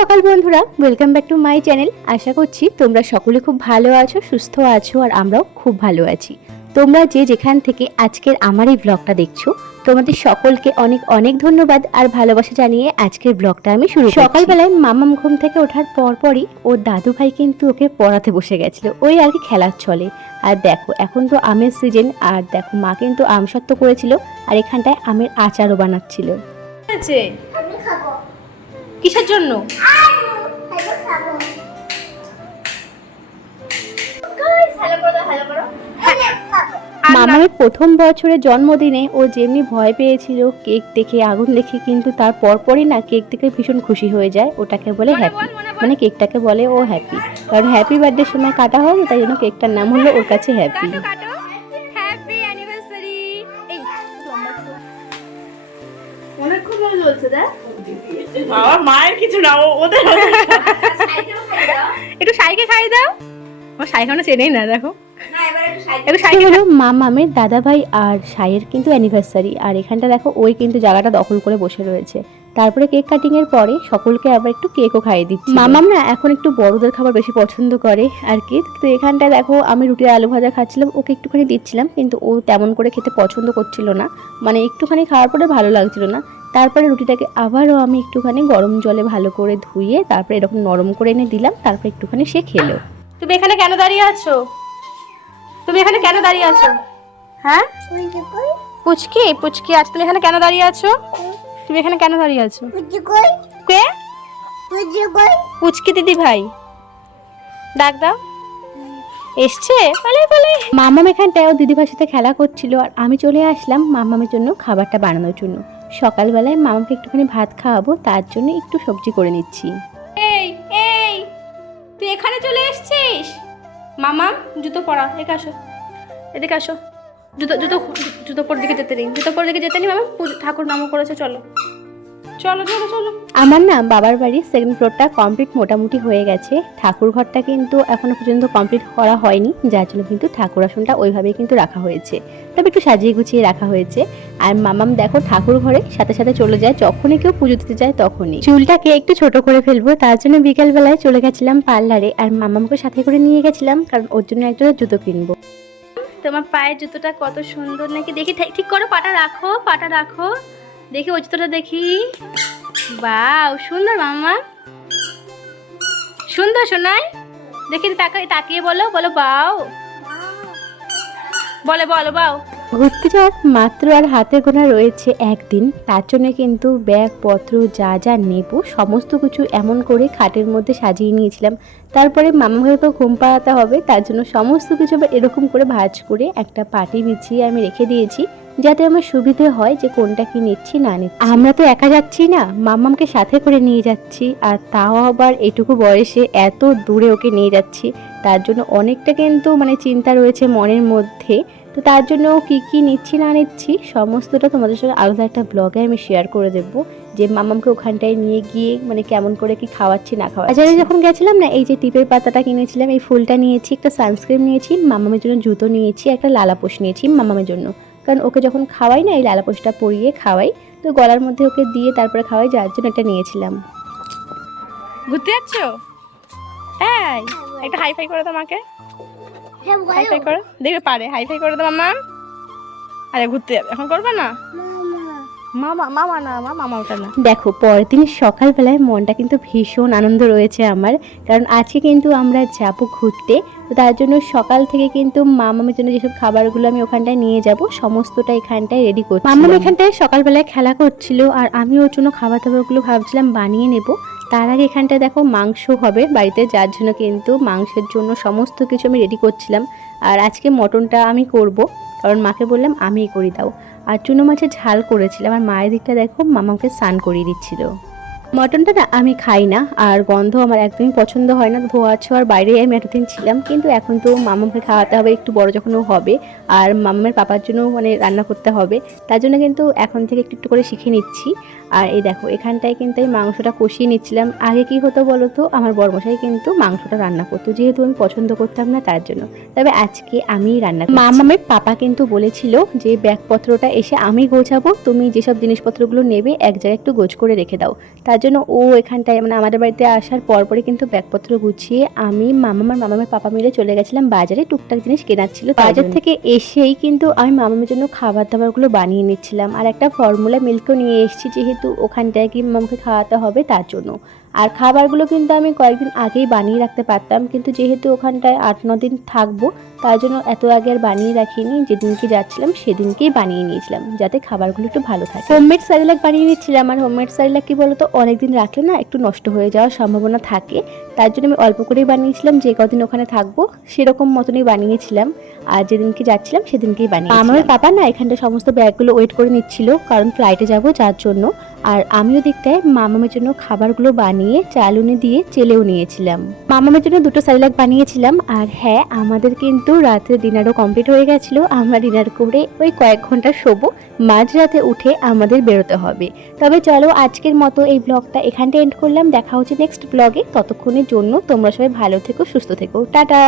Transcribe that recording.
সকাল বন্ধুরা, welcome back to my channel. আশা করছি তোমরা সকলে খুব ভালো আছো, সুস্থ আছো, আর আমরাও খুব ভালো আছি। তোমরা যে যেখান থেকে আজকের আমার এই ব্লগটা দেখছো, তোমাদের সকলকে অনেক অনেক ধন্যবাদ আর ভালোবাসা জানিয়ে আজকের ব্লগটা আমি শুরু করছি। সকালবেলায় মামাম ঘুম থেকে ওঠার পরই ওর দাদু ভাই কিন্তু ওকে পড়াতে বসে গেছিল, ওই আর কি খেলার ছলে। আর দেখো এখন তো আমের সিজন, আর দেখো মা কিন্তু আম সত্ত্ব করেছিল আর এখানটায় আমের আচারও বানাচ্ছিল। কিসের জন্য? মামামের প্রথম বছরের জন্মদিনে ও যেমনি ভয় পেয়েছিল কেক দেখে, আগুন দেখে, কিন্তু তার পরপরই না কেক দেখে ভীষণ খুশি হয়ে যায়। ওটাকে বলে হ্যাপি, মানে কেকটাকে বলে ও হ্যাপি, কারণ হ্যাপি বার্থডে সময় কাটা হয়, তাই জন্য কেকটার নাম হলো ওর কাছে হ্যাপি। অনেকক্ষণ ধরে চলছে দেখ। বাবা মায়ের কিছু না, ওদের একটু সাইকে খাইয়ে দাও। আমার সাই খাওয়ানো চেনেই না, দেখো মামামের দাদা ভাই আর সাইয়ের কিন্তু অ্যানিভার্সারি, আর এখানটা দেখো ওই কিন্তু জায়গাটা দখল করে বসে রয়েছে। তারপরে কেক কাটিং এর পরে সকলকে আবার একটু কেকও খাইয়ে দিচ্ছি। মামাম না এখন একটু বড়দের খাবার বেশি পছন্দ করে আর কি। তো এখানটায় দেখো আমি রুটি আলু ভাজা খাচ্ছিলাম, ওকে একটুখানি দিচ্ছিলাম, কিন্তু ও তেমন করে খেতে পছন্দ করছিল না, মানে একটুখানি খাওয়ার পরে ভালো লাগছিল না। তারপরে রুটিটাকে আবারও আমি একটুখানি গরম জলে ভালো করে ধুয়ে তারপরে এরকম নরম করে এনে দিলাম, তারপরে একটুখানি সে খেলো। তুমি এখানে কেন দাঁড়িয়ে আছো? তুমি এখানে কেন দাঁড়িয়ে আছো? হ্যাঁ পুচকি, পুচকি আজ তুমি এখানে কেন দাঁড়িয়ে আছো? তুমি এখানে কেন দাঁড়িয়ে আছো? কে? পুচকি দিদি ভাই, ডাক দাও। এসছে বলে বলে। মামাম এখানটায় ও দিদিভাইয়ের সাথে খেলা করছিল, আর আমি চলে আসলাম মামামের জন্য খাবারটা বানানোর জন্য। সকালবেলায় মামাকে একটুখানি ভাত খাওয়াবো, তার জন্য একটু সবজি করে নিচ্ছি। এই এই তুই এখানে চলে এসেছিস? মামাম জুতো পরা, এদিকে আসো, এদিকে আসো। জুতো জুতো জুতো পর দিকে যেতে নেই, জুতো পর দিকে যেতে নেই। মামা ঠাকুর নামও করেছে, চলো চলো চলো চলো। আমার না বাবার বাড়ির সেকেন্ড ফ্লোরটা কমপ্লিট মোটামুটি হয়ে গেছে, ঠাকুর ঘরটা কিন্তু এখনো পর্যন্ত কমপ্লিট করা হয়নি, যার জন্য কিন্তু ঠাকুর আসনটা ওইভাবেই কিন্তু রাখা হয়েছে, তবে একটু সাজিয়ে গুছিয়ে রাখা হয়েছে। আর মামাম দেখো ঠাকুর ঘরে সাথে সাথে চলে যায়, যখনই কেউ পুজো দিতে যায় তখনই। চুলটাকে একটু ছোট করে ফেলবো, তার জন্য বিকেলবেলায় চলে গেছিলাম পার্লারে, আর মামামকে সাথে করে নিয়ে গেছিলাম, কারণ ওর জন্য একটা জুতো কিনবো। তোমার পায়ের জুতোটা কত সুন্দর নাকি, দেখি ঠিক করো, পাটা রাখো, পাটা রাখো, দেখি ওই জুতোটা দেখি। বাও সুন্দর মামা, সুন্দর শোনাই, দেখি তাকিয়ে বলো, বলো বাও, বলো বলো বাও। ঘুরতে যাওয়ার মাত্র আর হাতে গোনা রয়েছে একদিন, তার জন্য কিন্তু ব্যাগপত্র যা যা নেব সমস্ত কিছু এমন করে খাটের মধ্যে সাজিয়ে নিয়েছিলাম। তারপরে মামাকে তো ঘুম পাড়াতে হবে, তার জন্য সমস্ত কিছু এরকম করে ভাঁজ করে একটা পাটি বিছিয়ে আমি রেখে দিয়েছি, যাতে আমার সুবিধে হয় যে কোনটা কি নিচ্ছি না নিচ্ছি। আমরা তো একা যাচ্ছি না, মামামকে সাথে করে নিয়ে যাচ্ছি, আর তাও আবার এটুকু বয়সে এত দূরে ওকে নিয়ে যাচ্ছি, তার জন্য অনেকটা কিন্তু মানে চিন্তা রয়েছে মনের মধ্যে। তো তার জন্য কি কি নিচ্ছি না নিচ্ছি সমস্তটা তোমাদের সঙ্গে আলাদা একটা ব্লগে আমি শেয়ার করে দেবো, যে মামামকে ওখানটায় নিয়ে গিয়ে মানে কেমন করে কি খাওয়াচ্ছি না খাওয়াচ্ছি। বাজারে যখন গেছিলাম না, এই যে টিপের পাতাটা কিনেছিলাম, এই ফুলটা নিয়েছি, একটা সানস্ক্রিন নিয়েছি, মামামের জন্য জুতো নিয়েছি, একটা লালাপোষ নিয়েছি মামামের জন্য, কারণ ওকে যখন খাওয়াই না এই লালাপোষটা পরিয়ে খাওয়াই, তো গলার মধ্যে ওকে দিয়ে তারপরে খাওয়াই, যার জন্য এটা নিয়েছিলাম। ঘুরতে যাচ্ছ? হ্যাঁ, একটা হাইফাই করে দাও মাকে, হাইফাই করো, দেখবে পারে, হাইফাই করে দাও মামা। আরে ঘুরতে যাবে, এখন করবে না মামা, মামা না মামা, ওটা না। দেখো পরের দিন সকালবেলায় মনটা কিন্তু ভীষণ আনন্দ রয়েছে আমার, কারণ আজকে কিন্তু আমরা যাব ঘুরতে। তো তার জন্য সকাল থেকে কিন্তু মামামের জন্য যেসব খাবারগুলো আমি ওখানটায় নিয়ে যাব সমস্তটা এখানটায় রেডি করছি। মামাম এখানটায় সকালবেলায় খেলা করছিল, আর আমি ওর জন্য খাবার দাবারগুলো ভাবছিলাম বানিয়ে নেব। তার আগে এখানটায় দেখো মাংস হবে বাড়িতে, যার জন্য কিন্তু মাংসের জন্য সমস্ত কিছু আমি রেডি করছিলাম। আর আজকে মটনটা আমি করব, কারণ মাকে বললাম আমিই করে দাও। আর চুনো মাছের ঝাল করেছিলাম, আর মায়ের দিকটা দেখো মামাকে স্নান করিয়ে দিচ্ছিল। মটনটা না আমি খাই না, আর গন্ধ আমার একদমই পছন্দ হয় না, ধোয়া ছোঁয়ার বাইরে আমি এতদিন ছিলাম, কিন্তু এখন তো মামাকে খাওয়াতে হবে, একটু বড় যখন ও হবে, আর মামার পাপার জন্য মানে রান্না করতে হবে, তার জন্য কিন্তু এখন থেকে একটু একটু করে শিখে নিচ্ছি। আর এই দেখো এখানটায় কিন্তু এই মাংসটা কষিয়ে নিচ্ছিলাম। আগে কি হতো বলো তো, আমার বড়মশাই কিন্তু মাংসটা রান্না করতো, যেহেতু আমি পছন্দ করতাম না তার জন্য, তবে আজকে আমিই রান্না করছি। মামামের পাপা কিন্তু বলেছিল যে ব্যাগপত্রটা এসে আমি গোছাবো, তুমি যেসব জিনিসপত্রগুলো নেবে এক জায়গায় একটু গোছ করে রেখে দাও, তার জন্য ও এখানটায় মানে আমাদের বাড়িতে আসার পরপরই কিন্তু ব্যাগপত্র গুছিয়ে আমি মামামের পাপা মিলে চলে গেছিলাম বাজারে, টুকটাক জিনিস কেনার ছিল। বাজার থেকে এসেই কিন্তু আমি মামামের জন্য খাবার দাবারগুলো বানিয়ে নিচ্ছিলাম, আর একটা ফর্মুলা মিল্কও নিয়ে এসেছি, যেহেতু ওখানটায় কি মামাকে খাওয়াতে হবে তার জন্য। আর খাবারগুলো কিন্তু আমি কয়েকদিন আগেই বানিয়ে রাখতে পারতাম, কিন্তু যেহেতু ওখানটায় 8-9 দিন থাকবো তার জন্য এত আগে আর বানিয়ে রাখিনি। যেদিনকে যাচ্ছিলাম সেদিনকেই বানিয়ে নিয়েছিলাম যাতে খাবারগুলো একটু ভালো থাকে। হোমমেড সারিলাক বানিয়ে নিচ্ছিলাম, আর হোমমেড সারিলাক কি বলতো অনেকদিন রাখলে না একটু নষ্ট হয়ে যাওয়ার সম্ভাবনা থাকে, তার জন্য আমি অল্প করেই বানিয়েছিলাম, যে কদিন ওখানে থাকবো সেরকম মতনই বানিয়েছিলাম। আর যেদিনকে যাচ্ছিলাম সেদিনকেই বানিয়ে আমার পাপা না এখানটা সমস্ত ব্যাগগুলো ওয়েট করে নিচ্ছিল, কারণ ফ্লাইটে যাব যার জন্য। আর আমিও দিকটায় মামামের জন্য খাবারগুলো বানিয়ে চালুনি দিয়ে চেলেও নিয়েছিলাম। মামামের জন্য 2টো সারিলাক বানিয়েছিলাম। আর হ্যাঁ, আমাদের কিন্তু রাতের ডিনারও কমপ্লিট হয়ে গেছিলো। আমরা ডিনার করে ওই কয়েক ঘন্টা শোবো, মাঝরাতে উঠে আমাদের বেরোতে হবে। তবে চলো আজকের মতো এই ব্লগটা এখানটা এন্ড করলাম, দেখা হচ্ছে নেক্সট ব্লগে। ততক্ষণের জন্য তোমরা সবাই ভালো থেকো, সুস্থ থেকো, টাটা।